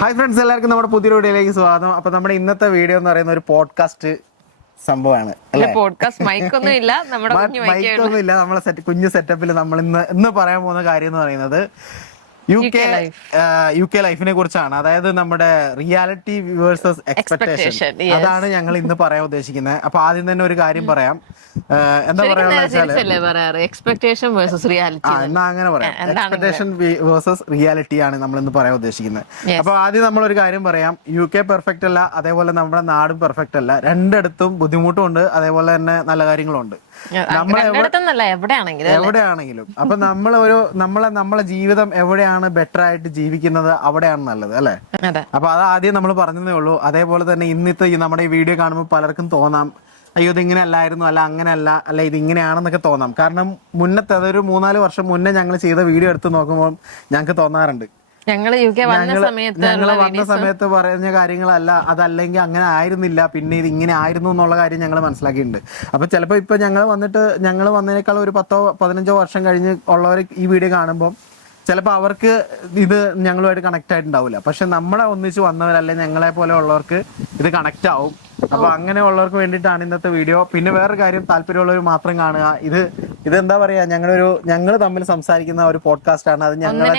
Hi friends, എല്ലാവർക്കും നമ്മുടെ പുതിയൊരു വീഡിയോയിലേക്ക് സ്വാഗതം. അപ്പൊ നമ്മുടെ ഇന്നത്തെ വീഡിയോ എന്ന് പറയുന്ന ഒരു പോഡ്കാസ്റ്റ് സംഭവമാണ്. മൈക്കൊന്നും ഇല്ല, നമ്മളെ കുഞ്ഞു സെറ്റപ്പിൽ നമ്മൾ ഇന്ന് പറയാൻ പോകുന്ന കാര്യം എന്ന് പറയുന്നത് യു കെ ലൈഫിനെ കുറിച്ചാണ്. അതായത് നമ്മുടെ റിയാലിറ്റി വേഴ്സസ് എക്സ്പെക്ടേഷൻ. അതാണ് ഞങ്ങൾ ഇന്ന് പറയാൻ ഉദ്ദേശിക്കുന്നത്. അപ്പൊ ആദ്യം തന്നെ ഒരു കാര്യം പറയാം. എന്താ പറയാ, എക്സ്പെക്ടേഷൻ വേഴ്സസ് റിയാലിറ്റി. എന്നാ അങ്ങനെ പറയാം, എക്സ്പെക്ടേഷൻ വേഴ്സസ് റിയാലിറ്റി ആണ് നമ്മൾ ഇന്ന് പറയാൻ ഉദ്ദേശിക്കുന്നത്. അപ്പൊ ആദ്യം നമ്മളൊരു കാര്യം പറയാം. യു കെ പെർഫെക്റ്റ് അല്ല, അതേപോലെ നമ്മുടെ നാടും പെർഫെക്റ്റ് അല്ല. രണ്ടിടത്തും ബുദ്ധിമുട്ടുമുണ്ട്, അതേപോലെ തന്നെ നല്ല കാര്യങ്ങളുണ്ട്. എവിടെയാണെങ്കിലും അപ്പൊ നമ്മളെ ജീവിതം എവിടെയാണ് ബെറ്റർ ആയിട്ട് ജീവിക്കുന്നത് അവിടെയാണ് നല്ലത്, അല്ലെ? അപ്പൊ അത് ആദ്യം നമ്മൾ പറഞ്ഞതേ ഉള്ളൂ. അതേപോലെ തന്നെ ഇന്നത്തെ നമ്മുടെ ഈ വീഡിയോ കാണുമ്പോൾ പലർക്കും തോന്നാം, അയ്യോ ഇത് ഇങ്ങനെ അല്ലായിരുന്നു, അല്ല അങ്ങനെയല്ല, അല്ല ഇത് ഇങ്ങനെയാണെന്നൊക്കെ തോന്നാം. കാരണം മുന്നത്തെ അതൊരു 3-4 വർഷം മുന്നേ ഞങ്ങൾ ചെയ്ത വീഡിയോ എടുത്ത് നോക്കുമ്പോൾ ഞങ്ങൾക്ക് തോന്നാറുണ്ട്, ഞങ്ങള് വന്ന സമയത്ത് പറഞ്ഞ കാര്യങ്ങളല്ല, അതല്ലെങ്കിൽ അങ്ങനെ ആയിരുന്നില്ല, പിന്നെ ഇത് ഇങ്ങനെ ആയിരുന്നു എന്നുള്ള കാര്യം ഞങ്ങൾ മനസ്സിലാക്കിയിട്ടുണ്ട്. അപ്പൊ ചിലപ്പോ ഇപ്പൊ ഞങ്ങൾ വന്നതിനേക്കാൾ ഒരു 10-15 വർഷം കഴിഞ്ഞ് ഉള്ളവർ ഈ വീഡിയോ കാണുമ്പോൾ ചിലപ്പോൾ അവർക്ക് ഇത് ഞങ്ങളുമായിട്ട് കണക്ട് ആയിട്ടുണ്ടാവില്ല. പക്ഷെ നമ്മളെ ഒന്നിച്ച് വന്നവരല്ലേ ഞങ്ങളെ പോലെ ഉള്ളവർക്ക് ഇത് കണക്ട് ആവും. അപ്പൊ അങ്ങനെയുള്ളവർക്ക് വേണ്ടിയിട്ടാണ് ഇന്നത്തെ വീഡിയോ. പിന്നെ വേറൊരു കാര്യം, താല്പര്യമുള്ളവർ മാത്രം കാണുക. ഇതെന്താ പറയാ, ഞങ്ങൾ തമ്മിൽ സംസാരിക്കുന്ന ഒരു പോഡ്കാസ്റ്റ് ആണ്. അത് ഞങ്ങളെ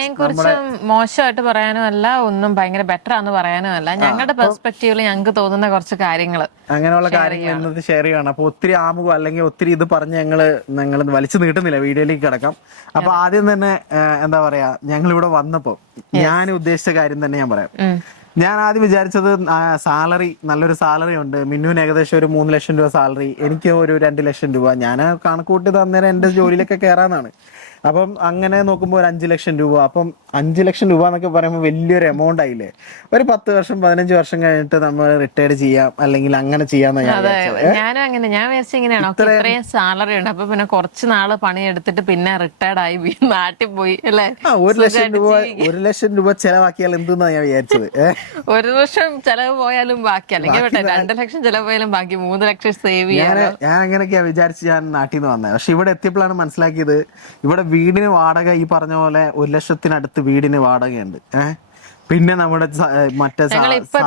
മോശമായിട്ട് പറയാനും അല്ല, ഒന്നും ഭയങ്കര ബെറ്റർ ആണെന്ന് പറയാനും അല്ല. ഞങ്ങളുടെ പെർസ്പെക്റ്റീവിൽ ഞങ്ങൾക്ക് തോന്നുന്ന കുറച്ച് കാര്യങ്ങൾ, അങ്ങനെയുള്ള കാര്യങ്ങൾ ഇന്നത്തെ ഷെയർ ചെയ്യണം. അപ്പൊ ഒത്തിരി ആമുഖം അല്ലെങ്കിൽ ഒത്തിരി ഇത് പറഞ്ഞ് ഞങ്ങൾ വലിച്ചു നീട്ടുന്നില്ല, വീഡിയോയിലേക്ക് കിടക്കാം. അപ്പൊ ആദ്യം തന്നെ എന്താ പറയാ, ഞങ്ങൾ ഇവിടെ വന്നപ്പോ ഞാൻ ഉദ്ദേശിച്ച കാര്യം തന്നെ ഞാൻ പറയാം. ഞാൻ ആദ്യം വിചാരിച്ചത് സാലറി, നല്ലൊരു സാലറി ഉണ്ട്. മിന്നുവിന് ഏകദേശം ഒരു 3 ലക്ഷം രൂപ സാലറി, എനിക്ക് ഒരു 2 ലക്ഷം രൂപ. ഞാൻ കണക്ക് കൂട്ടി അന്നേരം എന്റെ ജോലിയിലൊക്കെ കയറാന്നാണ്. അപ്പം അങ്ങനെ നോക്കുമ്പോൾ ഒരു 5 ലക്ഷം രൂപ. അപ്പം 5 ലക്ഷം രൂപ എന്നൊക്കെ പറയുമ്പോൾ വലിയൊരു എമൗണ്ട് ആയില്ലേ. ഒരു 10 വർഷം 15 വർഷം കഴിഞ്ഞിട്ട് നമ്മൾ റിട്ടയർഡ് ചെയ്യാം, അല്ലെങ്കിൽ അങ്ങനെ ചെയ്യാന്ന് ഞാനും അങ്ങനെ ഞാൻ ഇങ്ങനെയാണോ, ഇത്രയും സാലറി ഉണ്ട്, അപ്പൊ പിന്നെ കുറച്ച് നാള് പണിയെടുത്തിട്ട് പിന്നെ റിട്ടയർഡ് ആയി നാട്ടിൽ പോയി അല്ലേ. 1 ലക്ഷം രൂപ ചെലവാക്കിയാൽ എന്തെന്നാ ഞാൻ വിചാരിച്ചത്. 1 ലക്ഷം ചെലവ് പോയാലും ബാക്കി, അല്ലെങ്കിൽ 2 ലക്ഷം ചെലവ് പോയാലും ബാക്കി 3 ലക്ഷം സേവ് ചെയ്യാൻ. ഞാൻ അങ്ങനെയൊക്കെയാ വിചാരിച്ച് ഞാൻ നാട്ടിൽ നിന്ന് വന്നത്. പക്ഷെ ഇവിടെ എത്തിയപ്പോഴാണ് മനസ്സിലാക്കിയത്, ഇവിടെ വീടിന് വാടക ഈ പറഞ്ഞ പോലെ 1 ലക്ഷത്തിനടുത്ത് വീടിന് വാടകയുണ്ട്. പിന്നെ നമ്മുടെ മറ്റേ ഞങ്ങളിപ്പോ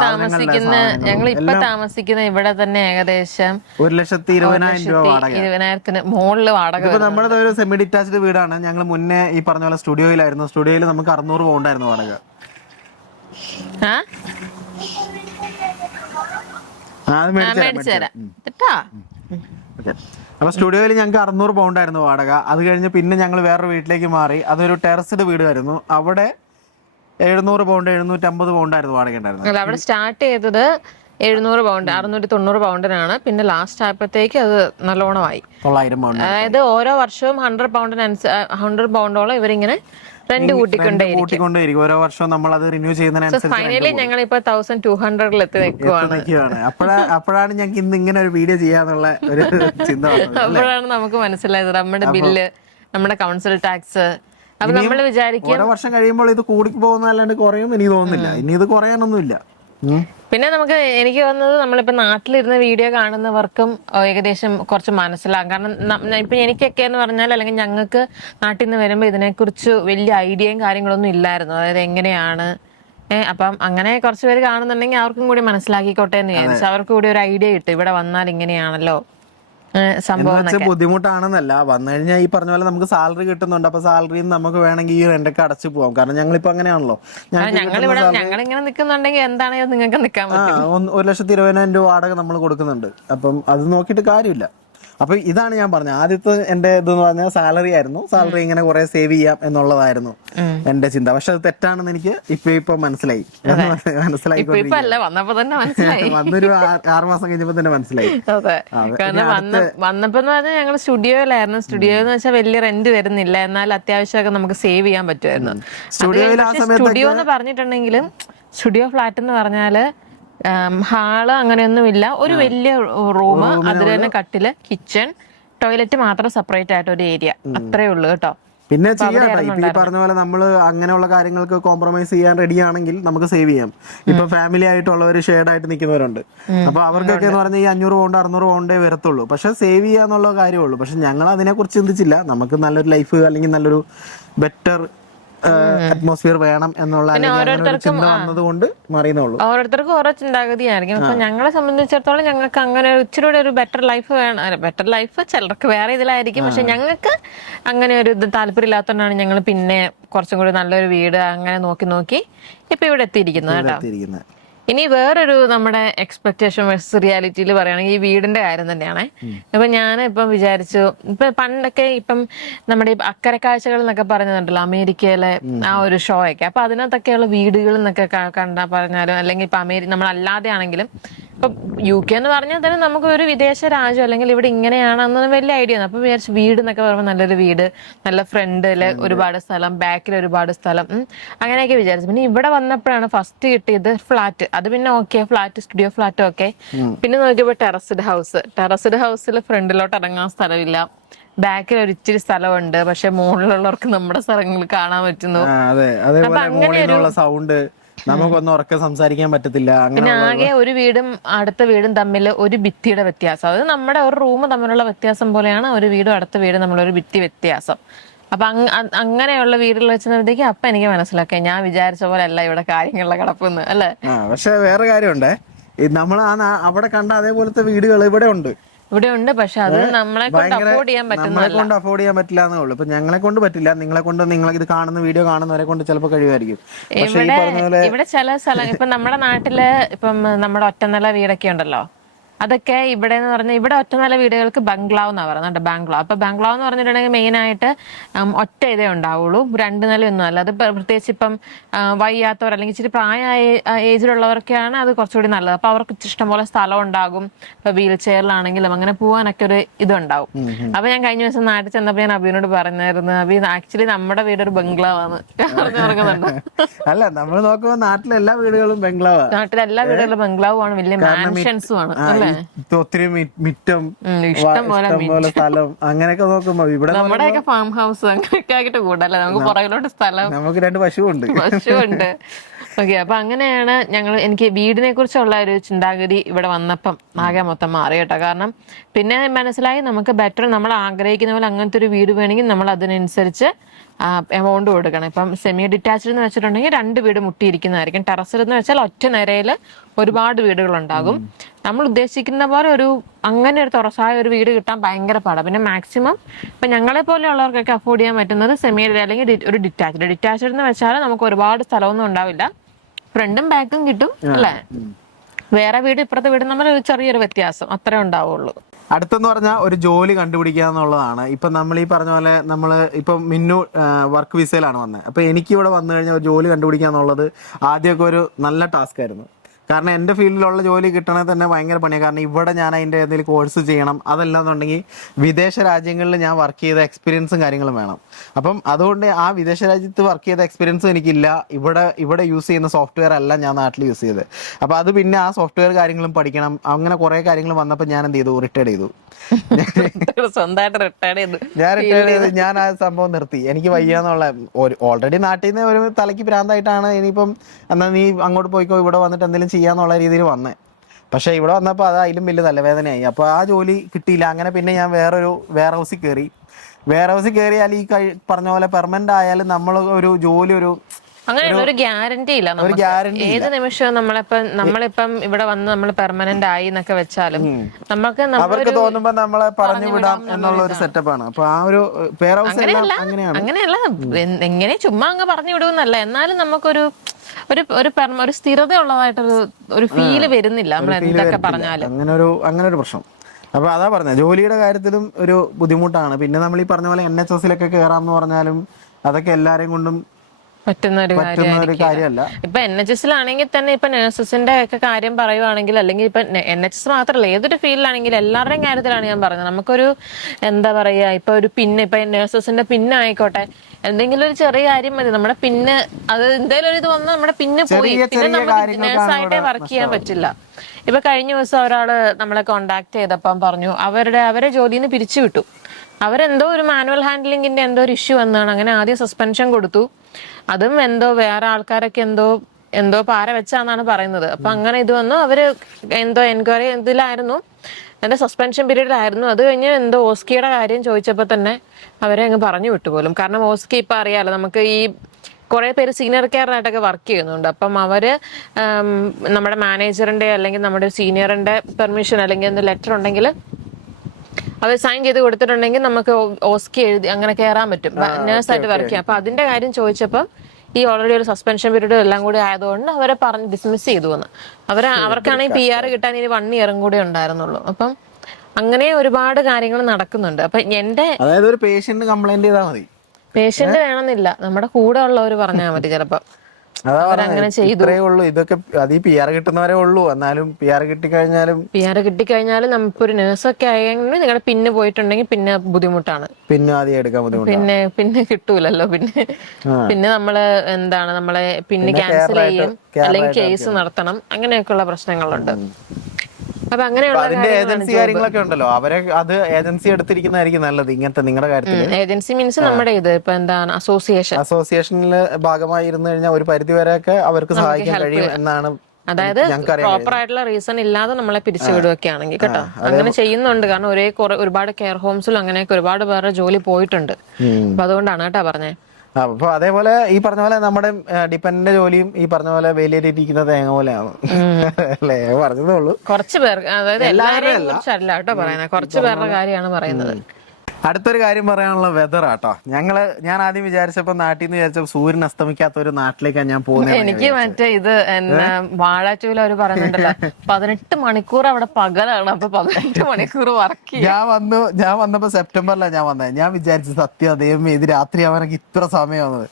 താമസിക്കുന്ന ഇവിടെ തന്നെ ഏകദേശം 1,20,000 രൂപ വാടക, 20,000 മുകളില് വാടക. ഇപ്പൊ നമ്മുടെ ഒരു സെമി ഡിറ്റാച്ച്ഡ് വീടാണ്. ഞങ്ങൾ മുന്നേ ഈ പറഞ്ഞ പോലെ സ്റ്റുഡിയോയിലായിരുന്നു. സ്റ്റുഡിയോയിൽ നമുക്ക് 600 പൗണ്ടായിരുന്നു വാടക. അപ്പൊ സ്റ്റുഡിയോയിൽ ഞങ്ങൾക്ക് 600 പൗണ്ടായിരുന്നു വാടക. അത് കഴിഞ്ഞ് പിന്നെ ഞങ്ങൾ വേറൊരു വീട്ടിലേക്ക് മാറി. അതൊരു ടെറസ്ഡ് വീടായിരുന്നു. അവിടെ 700 പൗണ്ട് 750 പൗണ്ടായിരുന്നു വാടക ഉണ്ടായിരുന്നത്. അവിടെ സ്റ്റാർട്ട് ചെയ്തത് 700 പൗണ്ട് 690 പൗണ്ടിനാണ്. പിന്നെ ലാസ്റ്റ് ആയപ്പോഴത്തേക്ക് അത് നല്ലോണമായി 900 പൗണ്ട്. അതായത് ഓരോ വർഷവും 100 പൗണ്ടോളം ഇവരിങ്ങനെ റെന്റ് കൂട്ടിക്കൊണ്ടേയിരിക്കും. ഓരോ വർഷവും നമ്മൾ അത് റിന്യൂ ചെയ്യുന്നതിനനുസരിച്ച് ഫൈനലി ഞങ്ങൾ ഇപ്പൊ 1200 എത്തി നിൽക്കുവാണ്. അപ്പോഴാണ് ഞങ്ങൾക്ക് ഇന്ന് ഇങ്ങനെ ഒരു വീഡിയോ ചെയ്യാന്നുള്ള ഒരു ചിന്ത. അപ്പോഴാണ് നമുക്ക് മനസ്സിലായത് നമ്മുടെ ബില്ല്, നമ്മുടെ കൗൺസിൽ ടാക്സ്. അപ്പൊ നമ്മൾ വിചാരിക്കും ഓരോ വർഷം കഴിയുമ്പോൾ ഇത് കൂടി പോകുന്നതല്ലാണ്ട് കുറയും എനിക്ക് തോന്നുന്നില്ല. ഇനി ഇത് കുറയാനൊന്നുമില്ല. പിന്നെ എനിക്ക് വന്നത്, നമ്മളിപ്പോ നാട്ടിലിരുന്ന് വീഡിയോ കാണുന്നവർക്കും ഏകദേശം കുറച്ച് മനസ്സിലാകും. കാരണം ഇപ്പൊ എനിക്കൊക്കെ എന്ന് പറഞ്ഞാൽ, അല്ലെങ്കിൽ ഞങ്ങൾക്ക് നാട്ടിൽ നിന്ന് വരുമ്പോൾ ഇതിനെക്കുറിച്ച് വലിയ ഐഡിയയും കാര്യങ്ങളൊന്നും ഇല്ലായിരുന്നു. അതായത് എങ്ങനെയാണ് അപ്പം അങ്ങനെ കുറച്ച് പേര് കാണുന്നുണ്ടെങ്കിൽ അവർക്കും കൂടി മനസ്സിലാക്കിക്കോട്ടെ എന്ന് വിചാരിച്ചു. അവർക്ക് കൂടി ഒരു ഐഡിയ കിട്ടും, ഇവിടെ വന്നാൽ ഇങ്ങനെയാണല്ലോ സംഭവം. ബുദ്ധിമുട്ടാണെന്നല്ല, വന്നു കഴിഞ്ഞാൽ ഈ പറഞ്ഞ പോലെ നമുക്ക് സാലറി കിട്ടുന്നുണ്ട്. അപ്പൊ സാലറിയിൽ നമുക്ക് വേണമെങ്കിൽ ഈ റെന്റൊക്കെ അടച്ചു പോവാം. കാരണം ഞങ്ങളിപ്പോ അങ്ങനെയാണല്ലോ, ഞങ്ങളിങ്ങനെ നിൽക്കുന്നുണ്ടെങ്കിൽ എന്താണെങ്കിലും നിങ്ങൾക്ക് നിൽക്കാൻ പറ്റും. 1,20,000 രൂപ വാടക നമ്മൾ കൊടുക്കുന്നുണ്ട്. അപ്പം അത് നോക്കിയിട്ട് കാര്യമില്ല. അപ്പൊ ഇതാണ് ഞാൻ പറഞ്ഞത്. ആദ്യത്തെ എന്റെ ഇതെന്ന് പറഞ്ഞാൽ സാലറി ആയിരുന്നു. സാലറി ഇങ്ങനെ കുറെ സേവ് ചെയ്യാം എന്നുള്ളതായിരുന്നു എന്റെ ചിന്ത. പക്ഷെ അത് തെറ്റാണെന്ന് എനിക്ക് ഇപ്പൊ മനസ്സിലായി. വന്നൊരു 6 മാസം കഴിഞ്ഞപ്പോ തന്നെ മനസ്സിലായി. വന്നപ്പോ ഞങ്ങൾ സ്റ്റുഡിയോയിലായിരുന്നു. സ്റ്റുഡിയോ എന്ന് വെച്ചാൽ വലിയ റെന്റ് വരുന്നില്ല, എന്നാൽ അത്യാവശ്യമൊക്കെ നമുക്ക് സേവ് ചെയ്യാൻ പറ്റുമായിരുന്നു. സ്റ്റുഡിയോ എന്ന് പറഞ്ഞിട്ടുണ്ടെങ്കിലും, സ്റ്റുഡിയോ ഫ്ലാറ്റ് എന്ന് പറഞ്ഞാല് ഹാള് അങ്ങനെയൊന്നുമില്ല. ഒരു വലിയ റൂം, അതിൽ തന്നെ കട്ടില്, കിച്ചൺ, ടോയ്ലറ്റ് മാത്രം സെപ്പറേറ്റ് ആയിട്ട് ഒരു ഏരിയ, അത്രേ ഉള്ളൂ കേട്ടോ. പിന്നെ ചെയ്യാം. ഇപ്പൊ ഈ പറഞ്ഞ പോലെ നമ്മള് അങ്ങനെയുള്ള കാര്യങ്ങൾക്ക് കോംപ്രമൈസ് ചെയ്യാൻ റെഡി ആണെങ്കിൽ നമുക്ക് സേവ് ചെയ്യാം. ഇപ്പൊ ഫാമിലി ആയിട്ടുള്ളവർ ഷെയർഡ് ആയിട്ട് നിൽക്കുന്നവരുണ്ട്. അപ്പൊ അവർക്കൊക്കെ എന്ന് പറഞ്ഞാൽ ഈ 500 പൗണ്ട് 600 പൗണ്ടേ വരത്തുള്ളൂ. പക്ഷെ സേവ് ചെയ്യാന്നുള്ള കാര്യമുള്ളൂ. പക്ഷെ ഞങ്ങൾ അതിനെ കുറിച്ച് ചിന്തിച്ചില്ല. നമുക്ക് നല്ലൊരു ലൈഫ് അല്ലെങ്കിൽ നല്ലൊരു ബെറ്റർ അറ്റ്മോസ്ഫിയർ വേണം എന്നുള്ള ചിന്ത വന്നതുകൊണ്ട് മാറിയെന്നുള്ളൂ. ഓരോരുത്തർക്കും ഓരോ ചിന്താഗതിയായിരിക്കും. അപ്പൊ ഞങ്ങളെ സംബന്ധിച്ചിടത്തോളം ഞങ്ങൾക്ക് അങ്ങനെ ഇച്ചിരി കൂടെ ഒരു ബെറ്റർ ലൈഫ് വേണം. ബെറ്റർ ലൈഫ് ചിലർക്ക് വേറെ ഇതിലായിരിക്കും, പക്ഷെ ഞങ്ങൾക്ക് അങ്ങനെ ഒരു ഇത് താല്പര്യമില്ലാത്തതുകൊണ്ടാണ് ഞങ്ങൾ പിന്നെ കുറച്ചും കൂടി നല്ലൊരു വീട് അങ്ങനെ നോക്കി നോക്കി ഇപ്പൊ ഇവിടെ എത്തിയിരിക്കുന്നത് കേട്ടോ. ഇനി വേറൊരു നമ്മുടെ എക്സ്പെക്ടേഷൻ വേഴ്സസ് റിയാലിറ്റിയിൽ പറയുകയാണെങ്കിൽ ഈ വീടിന്റെ കാര്യം തന്നെയാണ്. ഇപ്പൊ ഞാൻ ഇപ്പം വിചാരിച്ചു, ഇപ്പൊ പണ്ടൊക്കെ ഇപ്പം നമ്മുടെ ഈ അക്കരെ കാഴ്ചകൾ എന്നൊക്കെ പറഞ്ഞിട്ടുണ്ടല്ലോ അമേരിക്കയിലെ ആ ഒരു ഷോ ഒക്കെ, അപ്പൊ അതിനകത്തൊക്കെയുള്ള വീടുകൾ എന്നൊക്കെ കണ്ടാ പറഞ്ഞാലും അല്ലെങ്കിൽ ഇപ്പൊ നമ്മളല്ലാതെ ആണെങ്കിലും ഇപ്പൊ UK എന്ന് പറഞ്ഞാൽ തന്നെ നമുക്ക് ഒരു വിദേശ രാജ്യം അല്ലെങ്കിൽ ഇവിടെ ഇങ്ങനെയാണെന്ന് വലിയ ഐഡിയ ആണ്. അപ്പൊ വിചാരിച്ചു വീട് എന്നൊക്കെ പറയുമ്പോൾ നല്ലൊരു വീട്, നല്ല ഫ്രണ്ടില് ഒരുപാട് സ്ഥലം, ബാക്കിൽ ഒരുപാട് സ്ഥലം, അങ്ങനെയൊക്കെ വിചാരിച്ചു. പിന്നെ ഇവിടെ വന്നപ്പോഴാണ് ഫസ്റ്റ് കിട്ടിയത് ഫ്ലാറ്റ്. അത് പിന്നെ okay, flat studio flat okay. പിന്നെ നോക്കിയപ്പോ ടെറസ്ഡ് ഹൗസിൽ ഫ്രണ്ടിലോട്ട് ഇറങ്ങാൻ സ്ഥലമില്ല, ബാക്കിൽ ഒരു ഇച്ചിരി സ്ഥലമുണ്ട്, പക്ഷെ മുകളിലുള്ളവർക്ക് നമ്മുടെ സ്ഥലങ്ങൾ കാണാൻ പറ്റുന്നു. അപ്പൊ അങ്ങനെ ഒരു സൗണ്ട് നമുക്കൊന്നും ഉറക്കെ സംസാരിക്കാൻ പറ്റത്തില്ല. പിന്നെ ആകെ ഒരു വീടും അടുത്ത വീടും തമ്മിൽ ഒരു ഭിത്തിയുടെ വ്യത്യാസം, അത് നമ്മുടെ ഒരു റൂം തമ്മിലുള്ള വ്യത്യാസം പോലെയാണ് ഒരു വീടും അടുത്ത വീടും തമ്മിലൊരു ഭിത്തി വ്യത്യാസം. അപ്പൊ അങ്ങനെയുള്ള വീടുകൾ വെച്ചപ്പോഴത്തേക്ക് അപ്പൊ എനിക്ക് മനസ്സിലാക്കാം ഞാൻ വിചാരിച്ച പോലെ അല്ല ഇവിടെ കാര്യങ്ങളിലെ കിടപ്പെന്ന്, അല്ലേ? പക്ഷെ വേറെ കാര്യമുണ്ട്, നമ്മൾ അവിടെ കണ്ട അതേപോലത്തെ വീടുകൾ ഇവിടെ ഉണ്ട്, പക്ഷെ അത് നമ്മളെ കൊണ്ട് അഫോർഡ് ചെയ്യാൻ പറ്റില്ല എന്നേ ഉള്ളൂ. ഇപ്പൊ ഞങ്ങളെ കൊണ്ട് പറ്റില്ല, നിങ്ങളെ കൊണ്ട്, നിങ്ങൾ ഇത് കാണുന്ന വീഡിയോ കാണുന്നവരെ കൊണ്ട് ചിലപ്പോൾ കഴിയുമായിരിക്കും. ഇവിടെ ചില സ്ഥലം ഇപ്പൊ നമ്മുടെ നാട്ടില് ഇപ്പം നമ്മുടെ ഒറ്റനില വീടൊക്കെ ഉണ്ടല്ലോ, അതൊക്കെ ഇവിടെ എന്ന് പറഞ്ഞാൽ ഇവിടെ ഒറ്റനില വീടുകൾക്ക് ബംഗ്ലാവ് എന്നാ പറയുന്നത്, ബംഗ്ലാവ്. അപ്പൊ ബംഗ്ലാവ് എന്ന് പറഞ്ഞിട്ടുണ്ടെങ്കിൽ മെയിൻ ആയിട്ട് ഒറ്റ ഇതേ ഉണ്ടാവുള്ളൂ, 2 നിലയൊന്നും അല്ല. അത് പ്രത്യേകിച്ച് ഇപ്പം വയ്യാത്തവർ അല്ലെങ്കിൽ ഇച്ചിരി പ്രായമായ ഏജിലുള്ളവർക്കാണ് അത് കുറച്ചുകൂടി നല്ലത്. അപ്പൊ അവർക്ക് ഇഷ്ടംപോലെ സ്ഥലം ഉണ്ടാകും, ഇപ്പൊ വീൽ ചെയറിലാണെങ്കിലും അങ്ങനെ പോകാനൊക്കെ ഒരു ഇതുണ്ടാവും. അപ്പൊ ഞാൻ കഴിഞ്ഞ ദിവസം നാട്ടിൽ ചെന്നപ്പോ ഞാൻ അബിനോട് പറഞ്ഞായിരുന്നു, അബി ആക്ച്വലി നമ്മുടെ വീട് ഒരു ബംഗ്ലാവാണ് പറഞ്ഞുണ്ട്. അല്ല, നമ്മൾ നോക്കുമ്പോ നാട്ടിലെല്ലാ വീടുകളും ബംഗ്ലാവാണ്, നാട്ടിലെല്ലാ വീടുകളും ബംഗ്ലാവാണ്, വലിയ മാൻഷൻസും ആണ്, അല്ലേ? ഒത്തിരി മിറ്റം, ഇഷ്ടംപോലെ സ്ഥലം, അങ്ങനെയൊക്കെ നോക്കുമ്പോ ഇവിടെ നമ്മുടെയൊക്കെ ഫാം ഹൗസ് അങ്ങനെയൊക്കെ ആയിട്ട് കൂടല്ലേ, നമുക്ക് പുറകിലോട്ട് സ്ഥലം, നമുക്ക് 2 പശുവുണ്ട്. ഓക്കെ. അപ്പൊ അങ്ങനെയാണ് എനിക്ക് വീടിനെ കുറിച്ചുള്ള ഒരു ചിന്താഗതി ഇവിടെ വന്നപ്പം ആകെ മൊത്തം മാറി കേട്ടോ. കാരണം പിന്നെ മനസ്സിലായി നമുക്ക് ബെറ്റർ നമ്മൾ ആഗ്രഹിക്കുന്ന പോലെ അങ്ങനത്തെ ഒരു വീട് വേണമെങ്കിൽ നമ്മൾ അതിനനുസരിച്ച് എമൗണ്ട് കൊടുക്കണം. ഇപ്പം സെമി ഡിറ്റാച്ച്ഡ് എന്ന് വെച്ചിട്ടുണ്ടെങ്കിൽ 2 വീട് മുട്ടിയിരിക്കുന്നതായിരിക്കും. ടെറസിൽ എന്ന് വെച്ചാൽ ഒറ്റ നിരയിൽ ഒരുപാട് വീടുകളുണ്ടാകും. നമ്മൾ ഉദ്ദേശിക്കുന്ന പോലെ അങ്ങനെ ഒരു തുറസായ ഒരു വീട് കിട്ടാൻ ഭയങ്കര പാടാണ്. പിന്നെ മാക്സിമം ഇപ്പൊ ഞങ്ങളെ പോലെയുള്ളവർക്കൊക്കെ അഫോർഡ് ചെയ്യാൻ പറ്റുന്നത് സെമി അല്ലെങ്കിൽ ഒരു ഡിറ്റാച്ച്ഡ് എന്ന് വെച്ചാൽ നമുക്ക് ഒരുപാട് സ്ഥലമൊന്നും ഉണ്ടാവില്ല, ഫ്രണ്ടും ബാക്കും കിട്ടും, അല്ലേ? വേറെ വീട് ഇപ്പുറത്തെ വീട് നമ്മൾ ചെറിയൊരു വ്യത്യാസം അത്രേ ഉണ്ടാവുള്ളൂ. അടുത്തെന്ന് പറഞ്ഞാൽ ഒരു ജോലി കണ്ടുപിടിക്കുക എന്നുള്ളതാണ്. ഇപ്പൊ നമ്മൾ ഈ പറഞ്ഞ പോലെ നമ്മൾ ഇപ്പൊ മിന്നു വർക്ക് വിസയിലാണ് വന്നത്. അപ്പൊ എനിക്ക് ഇവിടെ വന്നു കഴിഞ്ഞാൽ ഒരു ജോലി കണ്ടുപിടിക്കുക എന്നുള്ളത് ആദ്യമൊക്കെ ഒരു നല്ല ടാസ്ക് ആയിരുന്നു. കാരണം എൻ്റെ ഫീൽഡിലുള്ള ജോലി കിട്ടണേ തന്നെ ഭയങ്കര പണിയാണ്. കാരണം ഇവിടെ ഞാൻ അതിൻ്റെ എന്തെങ്കിലും കോഴ്സ് ചെയ്യണം, അതല്ലാന്നുണ്ടെങ്കിൽ വിദേശ രാജ്യങ്ങളിൽ ഞാൻ വർക്ക് ചെയ്ത എക്സ്പീരിയൻസും കാര്യങ്ങളും വേണം. അപ്പം അതുകൊണ്ട് ആ വിദേശ രാജ്യത്ത് വർക്ക് ചെയ്ത എക്സ്പീരിയൻസും എനിക്കില്ല, ഇവിടെ യൂസ് ചെയ്യുന്ന സോഫ്റ്റ്വെയർ അല്ല ഞാൻ നാട്ടിൽ യൂസ് ചെയ്തത്. അപ്പോൾ അത് പിന്നെ ആ സോഫ്റ്റ്വെയർ കാര്യങ്ങളും പഠിക്കണം, അങ്ങനെ കുറേ കാര്യങ്ങൾ വന്നപ്പോൾ ഞാൻ എന്ത് ചെയ്തു, റിട്ടയർഡ് ചെയ്തു. ഞാൻ ആ സംഭവം നിർത്തി, എനിക്ക് വയ്യാന്നുള്ള ഓൾറെഡി നാട്ടിൽ നിന്ന് ഒരു തലയ്ക്ക് ഭ്രാന്തായിട്ടാണ് ഇനിയിപ്പം എന്നാ നീ അങ്ങോട്ട് പോയിക്കോ, ഇവിടെ വന്നിട്ട് എന്തെങ്കിലും ചെയ്യാന്നുള്ള രീതിയിൽ വന്നേ. പക്ഷെ ഇവിടെ വന്നപ്പോൾ അത് അതിലും വലിയ തലവേദനയായി. അപ്പോൾ ആ ജോലി കിട്ടിയില്ല. അങ്ങനെ പിന്നെ ഞാൻ വേറൊരു വെയർ ഹൗസിൽ കയറിയാൽ ഈ പറഞ്ഞ പോലെ പെർമനന്റ് ആയാലും നമ്മൾ ഒരു ജോലി അങ്ങനെയുള്ള ഒരു ഗ്യാരണ്ടി ഇല്ല. ഏത് നിമിഷവും നമ്മളിപ്പം ഇവിടെ വന്ന് നമ്മൾ പെർമനന്റ് ആയി എന്നൊക്കെ വെച്ചാലും നമുക്ക് അവർക്ക് തോന്നുമ്പോ നമ്മളെ പറഞ്ഞു വിടാം എന്നുള്ള ഒരു സെറ്റപ്പാണ്. അപ്പൊ ആ ഒരു അങ്ങനെയല്ല, എങ്ങനെ ചുമ്മാ അങ്ങ് പറഞ്ഞു വിടുമെന്നല്ല, എന്നാലും നമുക്കൊരു ഒരു സ്ഥിരത ഉള്ളതായിട്ടൊരു ഫീല് വരുന്നില്ല നമ്മൾ എന്തൊക്കെ പറഞ്ഞാലും. അങ്ങനെ ഒരു പ്രശ്നം. അപ്പൊ അതാ പറഞ്ഞ ജോലിയുടെ കാര്യത്തിലും ഒരു ബുദ്ധിമുട്ടാണ്. പിന്നെ നമ്മൾ ഈ പറഞ്ഞ പോലെ NHS കയറാന്ന് പറഞ്ഞാലും അതൊക്കെ എല്ലാരെയും കൊണ്ടും പറ്റുന്ന ഒരു കാര്യമല്ല. ഇപ്പൊ NHS-ലാണെങ്കിൽ തന്നെ ഇപ്പൊ നഴ്സസിന്റെ ഒക്കെ കാര്യം പറയുവാണെങ്കിൽ, അല്ലെങ്കിൽ ഇപ്പൊ NHS മാത്രമല്ല ഏതൊരു ഫീൽഡിലാണെങ്കിലും എല്ലാവരുടെയും കാര്യത്തിലാണ് ഞാൻ പറഞ്ഞത്. നമുക്കൊരു എന്താ പറയാ, ഇപ്പൊ ഒരു ഇപ്പൊ നഴ്സസിന്റെ ആയിക്കോട്ടെ, എന്തെങ്കിലും ഒരു ചെറിയ കാര്യം മതി, നമ്മുടെ അത് എന്തെങ്കിലും ഒരു ഇത് വന്നാൽ നമ്മുടെ പോയി, പിന്നെ നമുക്ക് നഴ്സായിട്ടേ വർക്ക് ചെയ്യാൻ പറ്റില്ല. ഇപ്പൊ കഴിഞ്ഞ ദിവസം ഒരാള് നമ്മളെ കോണ്ടാക്ട് ചെയ്തപ്പം പറഞ്ഞു അവരെ ജോലിയിൽ നിന്ന് പിരിച്ചുവിട്ടു. അവരെന്തോ ഒരു മാനുവൽ ഹാൻഡ്ലിങ്ങിന്റെ എന്തോ ഒരു ഇഷ്യൂ വന്നതാണ്. അങ്ങനെ ആദ്യം സസ്പെൻഷൻ കൊടുത്തു, അതും വേറെ ആൾക്കാരൊക്കെ എന്തോ പാര വെച്ചാന്നാണ് പറയുന്നത്. അപ്പൊ അങ്ങനെ ഇത് വന്നു, അവര് എന്തോ എൻക്വയറി ഇതിലായിരുന്നു, എന്റെ സസ്പെൻഷൻ പീരീഡിലായിരുന്നു. അത് കഴിഞ്ഞ് എന്തോ ഓസ്കിയുടെ കാര്യം ചോദിച്ചപ്പോ തന്നെ അവരെ അങ്ങ് പറഞ്ഞു വിട്ടു പോലും. കാരണം ഓസ്കി ഇപ്പൊ അറിയാലോ, നമുക്ക് ഈ കുറെ പേര് സീനിയർ കെയർ ആയിട്ടൊക്കെ വർക്ക് ചെയ്യുന്നുണ്ട്. അപ്പം അവര് നമ്മുടെ മാനേജറിന്റെ അല്ലെങ്കിൽ നമ്മുടെ സീനിയറിന്റെ പെർമിഷൻ അല്ലെങ്കിൽ ലെറ്റർ ഉണ്ടെങ്കിൽ അവർ സൈൻ ചെയ്ത് കൊടുത്തിട്ടുണ്ടെങ്കിൽ നമുക്ക് ഓസ്കി എഴുതി അങ്ങനെ കയറാൻ പറ്റും, നേഴ്സായിട്ട് വർക്ക് ചെയ്യാം. അപ്പൊ അതിന്റെ കാര്യം ചോദിച്ചപ്പം ഈ ഓൾറെഡി ഒരു സസ്പെൻഷൻ പീരീഡ് എല്ലാം കൂടി ആയതുകൊണ്ട് അവരെ പറഞ്ഞ് ഡിസ്മിസ് ചെയ്തു വന്ന്. അവർക്കാണെങ്കിൽ PR കിട്ടാൻ ഇനി 1 ഇയറും കൂടി ഉണ്ടായിരുന്നുള്ളൂ. അപ്പം അങ്ങനെ ഒരുപാട് കാര്യങ്ങൾ നടക്കുന്നുണ്ട്. അപ്പൊ അതായത് ഒരു പേഷ്യന്റ് കംപ്ലൈന്റ് ചെയ്താൽ മതി, പേഷ്യന്റ് വേണമെന്നില്ല, നമ്മുടെ കൂടെ ഉള്ളവർ പറഞ്ഞാൽ മതി. ചിലപ്പോ അവരങ്ങനെ ചെയ്തു. ഇത്രേ ഉള്ളൂ. ഇതൊക്കെ അത് ഈ PR കിട്ടുന്നവരെ ഉള്ളൂ. എന്നാലും PR കിട്ടിക്കഴിഞ്ഞാലും നമുക്കൊരു നേഴ്സൊക്കെ ആയെങ്കിൽ നിങ്ങളുടെ പിന്ന് പോയിട്ടുണ്ടെങ്കിൽ പിന്നെ ബുദ്ധിമുട്ടാണ്, പിന്നെ ആദ്യം എടുക്കാൻ ബുദ്ധിമുട്ടാണ്, പിന്നെ കിട്ടൂലല്ലോ. പിന്നെ നമ്മള് നമ്മളെ പിന്നെ ക്യാൻസൽ ചെയ്യും, അല്ലെങ്കിൽ കേസ് നടത്തണം, അങ്ങനെയൊക്കെയുള്ള പ്രശ്നങ്ങളുണ്ട്. അപ്പൊ അങ്ങനെയുള്ള ഏജൻസി കാര്യങ്ങളൊക്കെ ഉണ്ടല്ലോ, അവരെ അത് ഏജൻസി എടുത്തിരിക്കുന്നതായിരിക്കും നല്ലത് ഇങ്ങനത്തെ നിങ്ങളുടെ കാര്യത്തിൽ. ഏജൻസി മീൻസ് നമ്മുടെ ഇത് ഇപ്പൊ എന്താണ് അസോസിയേഷനില് ഭാഗമായി ഇരുന്നു കഴിഞ്ഞാൽ ഒരു പരിധി വരെയൊക്കെ അവർക്ക് സഹായിക്കാൻ കഴിയും എന്നാണ്. അതായത് പ്രോപ്പർ ആയിട്ടുള്ള റീസൺ ഇല്ലാതെ നമ്മളെ പിരിച്ചുവിടുകയൊക്കെ ആണെങ്കിൽ കേട്ടോ, അങ്ങനെ ചെയ്യുന്നുണ്ട്. കാരണം ഒരുപാട് കെയർ ഹോംസിലും അങ്ങനെയൊക്കെ ഒരുപാട് പേരുടെ ജോലി പോയിട്ടുണ്ട്. അപ്പൊ അതുകൊണ്ടാണ് കേട്ടോ പറഞ്ഞേ. അപ്പൊ അതേപോലെ ഈ പറഞ്ഞ പോലെ നമ്മുടെ ഡിപ്പെൻഡന്റ് ജോലിയും ഈ പറഞ്ഞ പോലെ വേലിയേറ്റിരിക്കുന്ന തേങ്ങ പോലെയാണ് അല്ലേ, പറഞ്ഞതേ ഉള്ളൂ. കുറച്ച് പേർക്ക്, അതായത് എല്ലാവരെയും കുറിച്ചല്ല കേട്ടോ പറയുന്നത്, കുറച്ച് പേരുടെ കാര്യമാണ് പറയുന്നത്. അടുത്തൊരു കാര്യം പറയാനുള്ള വെതർ ആട്ടോ. ഞാൻ ആദ്യം വിചാരിച്ചപ്പോ നാട്ടിൽ നിന്ന് വിചാരിച്ചപ്പോ സൂര്യൻ അസ്തമിക്കാത്ത ഒരു നാട്ടിലേക്കാണ് ഞാൻ പോകുന്നത്. എനിക്ക് മറ്റേ ഇത് വാഴാച്ചൂല അവര് പറയുന്നുണ്ടല്ലോ 18 മണിക്കൂർ അവിടെ പകലാണ്, അപ്പൊ 18 മണിക്കൂർ വർക്ക് ചെയ്യും. ഞാൻ വന്നപ്പോ സെപ്റ്റംബറിലാണ് ഞാൻ വന്നത്. ഞാൻ വിചാരിച്ചു സത്യം അദ്ദേഹം ഇത് രാത്രി ആവാനൊക്കെ ഇത്ര സമയമാവുന്നത്.